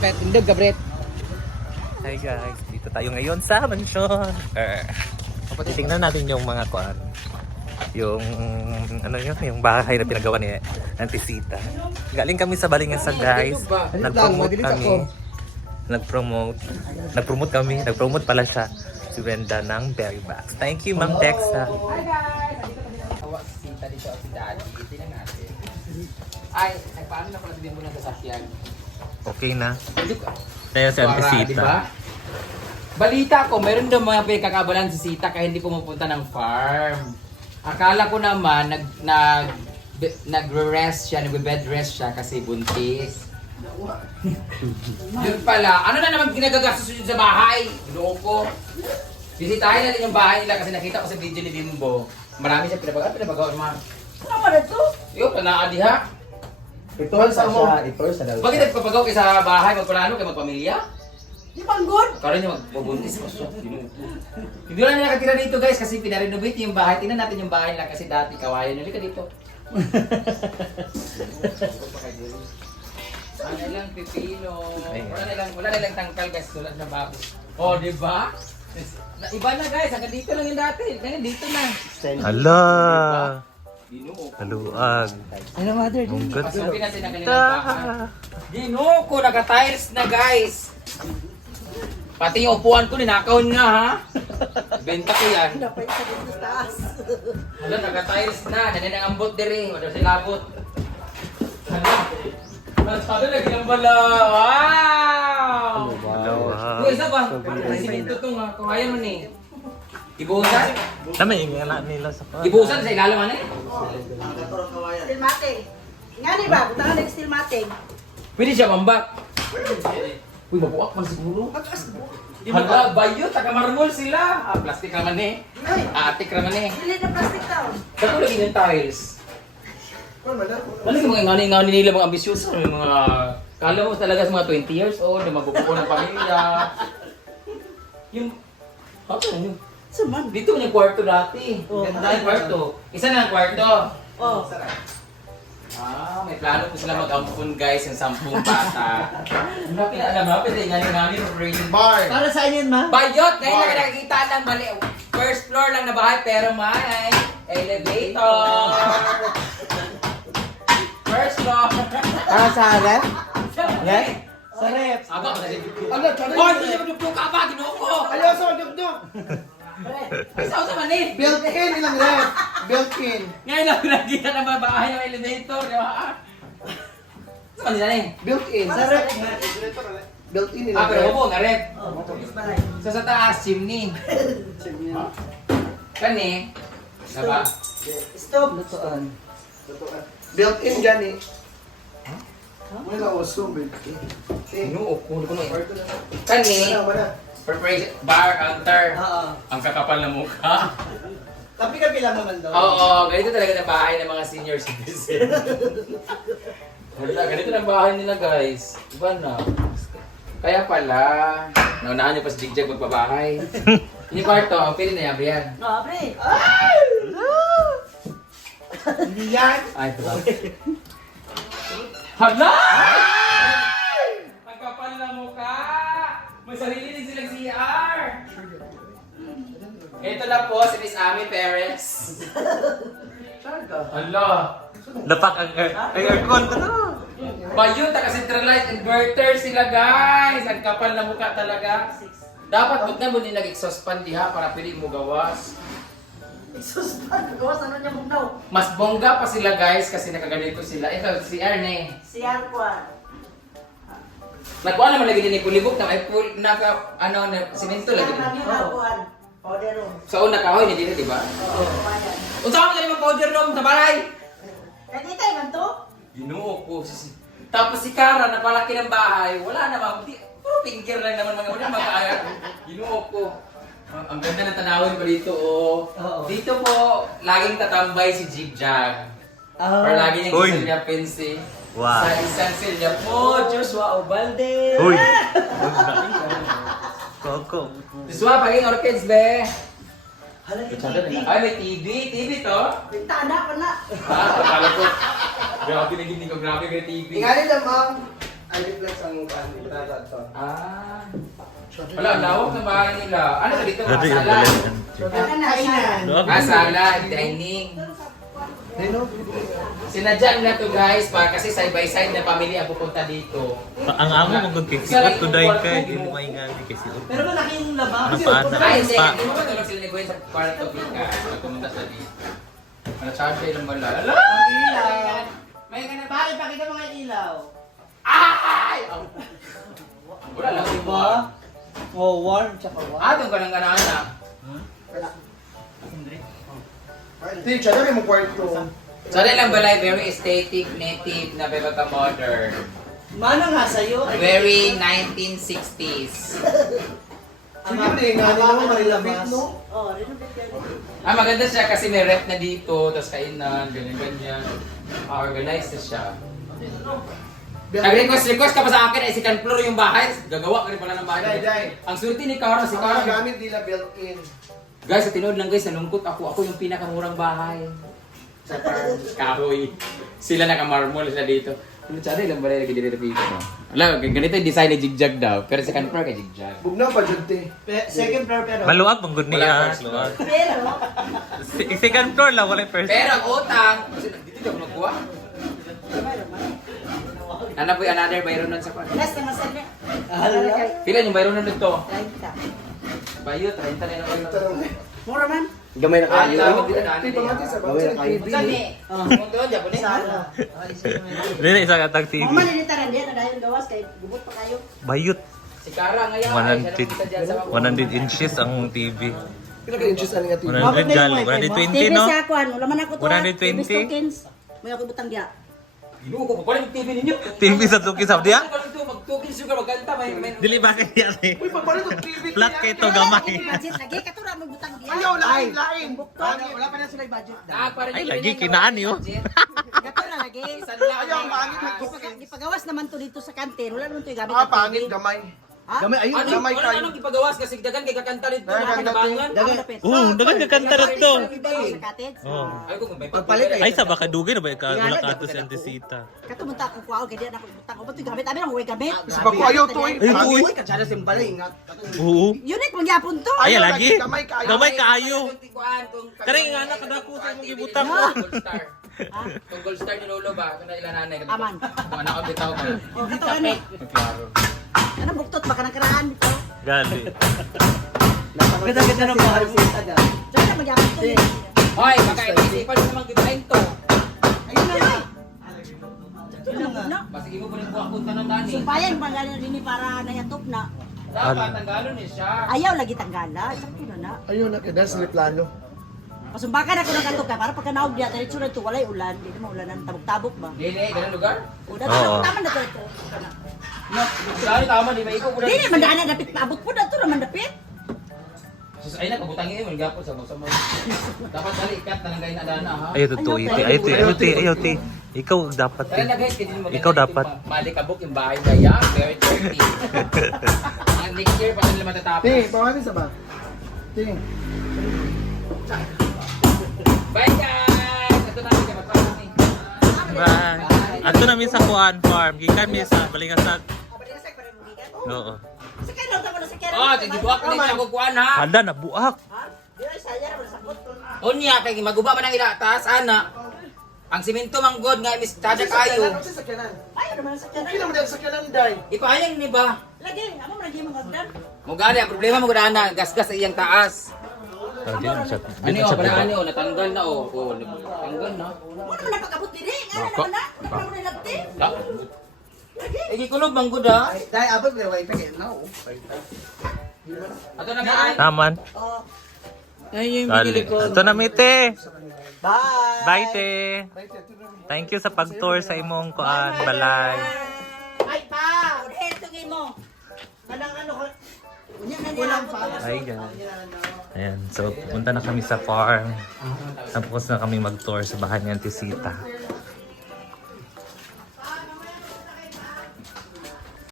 Pet, indog ka, Brett. Hi guys, dito tayo ngayon sa mansyon. Eh, titingnan natin yung mga kuan. Yung ano yun, yung bahay na pinagawa ni Auntie Sita. Galing kami sa Balingasan guys. Nag-promote kami. Nag-promote. Nag-promote kami. Nag-promote pala siya. Si Brenda ng Berry Box. Thank you, Ma'am Dexa. Hi guys! Andito kami sa kawa si Sita dito si Daddy. Tingnan natin. Ay, nagpaano na pala sabihin mo ng sasakyan. Okay na. Si Auntie Para, Sita. di ba? Balita ko, meron daw mga pinagkakabalan si Sita kaya hindi pumupunta ng farm. Akala ko naman, nag, nag, be- nagre-rest siya, nagbe-bed rest siya kasi buntis. Yun pala, ano na naman ginagagastos yun sa bahay? Loko. Bisitahin natin yung bahay nila kasi nakita ko sa video ni Bimbo. Marami siya pinabagawa, pinabagawa mga. Ano na to? Yun, panaadiha. Ito sa mo. Ito sa dalawa. Bakit nagpapagawa kayo sa bahay, magplano kayo magpamilya? Di ba good? Karon niya magbubuntis pa siya. Hindi lang niya nakatira dito guys kasi pinarenovate niya yung bahay. Tingnan natin yung bahay nila kasi dati kawayan. Halika dito. Ano lang pipino. Wala nilang wala nilang tangkal guys tulad ng bako. Oh, di ba? Na, iba na guys, hanggang dito lang yung dati. Ngayon dito na. Hala! Haluag. Ano mother? Ang ganda. Pasukin natin ang kanilang bahay. Ginoo ko, naka-tiles na guys. Pati yung upuan ko, ninakaw nga ha. Benta ko yan. Napay sa dito taas. Hala, naka-tiles na. Nanin ang ambot diri. Wala sila abot. Hala. Masyado lagi ng bala. Wow! Haluag. Uy, isa pa. Siminto to nga. Kaya mo ni. Ibuhusan? Tama yung nga nila sa kuan. Ibuhusan sa ilalim ano eh? Steel mating. Nga ni ba? Butangan ng steel mating. Pwede siya mambak. Uy, mabuak man siguro. Hala, bayo, taga-marmol sila. Ah, plastic naman eh. Uy, Aatik naman eh. dili na plastic daw. Ba't lagi yung tiles? Ano yung mga ngani-ngani nila mga ambisyoso? Yung mga... Kala mo talaga sa mga 20 years old na mabubuo ng pamilya. Yung... Ano yun? Suman. Dito yung kwarto dati. Oh, Ganda yung kwarto. Isa na ang kwarto. Oh. Ah, may plano po sila mag-ampun guys yung sampung bata. Ang laki na alam mo, pwede ngani-ngani operating bar. Para sa inyo ma? Bayot! Ngayon lang nakikita ng mali. First floor lang na bahay pero may elevator. First floor. Para sa rep? Rep? Sa rep. Pa kasi. Ano? Hoy, hindi naman yung ka ba? Ginoo ko. Ayaw sa dugdug. Saan sa mani? Built-in ilang ref. Built-in. Ngayon lang nakikita ng babae ng elevator. Di ba? Saan nila eh? Built-in. Sa rep. Built-in Ah, ilang pero ref. upo na rep. Oh, balay. Sa sa taas, chimney. Kani. Diba? Stove. Lutoan. Built-in dyan eh. May laoso, built-in. Ginoo ko. Kuno. Kani. Ba? Preparation. Bar counter. Oo. Ang kakapal na mukha. Kapi-kapi lang naman daw. Oo, ganito talaga na bahay ng mga senior citizen. Wala, ganito na bahay nila guys. Iba na. Kaya pala, naunahan niyo pa si Jigjag magbabahay. Yung kwarto, ang pili na yan, Brian. No, pre. Hindi yan. Ay, ito ba? Hala! Ito lang po si Miss Ami Perez. Hala! Lapak ang air, ang aircon. Ano? Bayun, taga-centralized inverter sila guys! Ang kapal na mukha talaga. Dapat huwag na mo nilang exhaust fan diha para pwede mo gawas. Sus, gawas ano niya mong daw? Mas bongga pa sila guys kasi nakaganito sila. Ito, si Erne. Si Arquan. Nakuha naman lagi din ni Kulibok na may pool, naka, ano, na, simento lagi. Siya din. Arquan. Powder room. Sa una kahoy ni dito, di ba? Oo. Unsa ka man mga powder room sa balay? Nakita man to? Ginoo ko. Si, tapos si Kara, napalaki ng bahay, wala naman. Di, puro finger lang naman mga wala mga Ginoo ko. Ang, ang ganda ng tanawin ko dito, oh. Oo. Dito po, laging tatambay si Jigjag. Ah. Or lagi niyang Uy. isang niya pinsi. Wow. Sa isang silya po, Joshua Obalde. Uy! Coco. Joshua, paging orchids, be. Hala, yung Ay, may TV. TV to. Bintana pa na. Ah, akala ko. Grabe na gini ko. Grabe may TV. Tingali lang, ma'am. Reflex ang itatata to. Ah. Wala, lawak ng bahay nila. Ano ba dito? Grabe Mga yung sala. balay. Ano na, isa. Ah, sala, dining. Ayun, no? Sinadya na to guys, para kasi side by side na pamilya ang pupunta dito. Ang amo mo kung kisikat to dahil ka, hindi mo maingali kasi Pero malaki yung labas. Ano pa na? Ay, hindi. Pa. Hindi mo matulog sila ni Gwen sa kwarto Vika. Pumunta sa dito. Ano, charge lang wala. Ala! Ilaw. May ganun ba? Bakit pakita mo nga yung ilaw? Ay! Oh. Wala lang Diba? Oh, warm tsaka warm. Ah, doon ka lang ganaan na. Teacher, dami mo kwarto. So, ano lang balay, very aesthetic, native, na pero ka modern. Mana nga sa'yo? Very 1960s. Sige, hindi nga nila mo marilabit, no? Oh, renovate. Ah, maganda siya kasi may rep na dito, tapos kainan, ganyan-ganyan. Ah, organized na siya. Nag-request, request ka pa sa akin, ay second floor yung bahay, gagawa ka rin pala ng bahay. Day, day. Ang swerte ni Cara, si Ang mga Cara. gamit nila built-in. Guys, sa tinood lang guys, nalungkot ako. Ako yung pinakamurang bahay. Sa farm, kahoy. Sila nakamarmol siya dito. Ano tsada ilang balay lagi dito dito. Wala, ganito yung design ni Jigjag daw. Pero second floor kay Jigjag. Bugnaw pa dyan, te. Second floor pero. Maluwag mong good Wala niya. Pero, Si- Second floor lang, wala yung first Pero ang utang, kasi dito di ako nagkuha. Ano po yung another bayron nun sa kwan? last na masali. Pila yung bayron nun dito? 30. Bayo, 30 na bayron. Mura man. Gamay na Ah, kayo. tawag din na Te, pamati sa Gamay na bahay kayo. TV. Saan eh? Mundo, Japanese. Sala. Hindi na isang atag TV. Mama nilitaran din na dahil gawas kay gubot pa kayo. Bayot. Si Kara ngayon, ay siya 100, nakita dyan sa 100 inches ang TV. Pila ka inches na nga TV? 100 gal, 120 no? sa akuan, wala man ako to. 120? Tokens. May ako butang diya. Inuko ko, pala yung TV ninyo. TV sa Tuki sa yung magkanta, may... may... Dili ba kaya ni? Uy, pagpalit ng TV. Flat kay to gamay. Budget lagi katura mo butang diya. Ayaw, lain, lain. Wala pa na sila budget Ah, Ay, lagi, kinaan. Gato na lagi. Ayaw, ang pangit Ah, Gipaga- Gipagawas naman to dito sa kantin. Wala naman to yung gamit. Ah, pangit, gamay. Ha? Gamay, ayun, Ano, gamay ano, kayo. anong ipagawas kasi dagan kay kakanta rin to, Dagan, nakakinabangan. Ako dapit. Oo, dagan ka kanta rito. Sa cottage. Oh. Ay, kung may Pagpalit pagpalit Ay, sa baka dugay na ba ka wala ka to si Antisita. Kato munta ako kuwaw di ako butang ko. Ba't yung gamit? Amin ang huwag gamit. Sa bako, ayaw to eh. Ay, uy. Katsara simbala, ingat. Oo. Unit mong yapon to. Ay, Ayaw, lagi. gamay kayo. Gamay kaayo. Nga na kadako sa imong gibutang ko. Gold star. Kung gold star ni Lolo ba? Kung ilan nanay. Aman. Kung anak ko bitaw ka. O, kato gani. Klaro. Ano buktot baka nang karaan dito. Gali. Ganda-ganda ng bahay mo. Diyan na magyapon to. Hoy, baka iisipan mo namang gibahin to. Ayun na nga. Na. Basig mo pa rin buwak punta ng dani. Sumpayan pa gani rin ni para nayatop na. Dapat, tanggalon ni siya. Ayaw lagi tanggala. Sakto na na. Ayun, nakita sa plano. Pasumbakan ako ng kanto ka para pagka naog diya diretso na to walay ulan, di na maulan tabok-tabok ba. Dili, ganun lugar? O Oo. tama na to ito. Dali, tama, di ba? Ikaw Dili man daan dapit paabot po dato naman dapit. Sus, ay na, pabutangin mo, gapon sa mo. Dapat dali, ikat na lang kayo na dana, ha? Ayaw to iti. Ayaw ti, ayaw ti, ti. Ikaw dapat ti. Kaya na guys, hindi mo Ikaw dapat. Malikabok yung bahay na yan, very dirty. Ang next year, pa nila matatapos. Te, pamati sa ba? Te. Bye guys! Ito na kami, ni. Bye. Ato na mi sa Kuan Farm. Gikan mi sa Balingasan. Oo. Sa kaya lang tama sa kaya. Oh, tigibuak na niya ako kuhan ha. Handa na buak. Ha? Di ay saya ra sakot. Unya, kay maguba man ang ila, taas ana. Ang simento mang god nga mis tada kayo. Ano sa sakyanan? Ayaw naman sa kaya. Okay naman dahil sakyanan, day. Ipahayang ni ba? Lagi, amo man lagi mga agdan. Mo gali ang problema mo gudaan na gasgas sa iyang taas. Ano oh, para buak. ano oh, natanggal na oh. Oh, natanggal na. Mo naman napakabot diri, nga naman na. Ano naman Eh, gikulob bang gud ha? Day, abot na wifi kayo na, oh. Ato na ba? Taman. Oh. Dali. Ato na mi te. Bye. Bye te. Thank you sa pag-tour sa imong kuan balay. Ay pa, eto gay mo. Kanang ano ko. Na. Ay, guys. Ayan, so pupunta na kami sa farm. Tapos na kami mag-tour sa bahay ni Auntie Sita.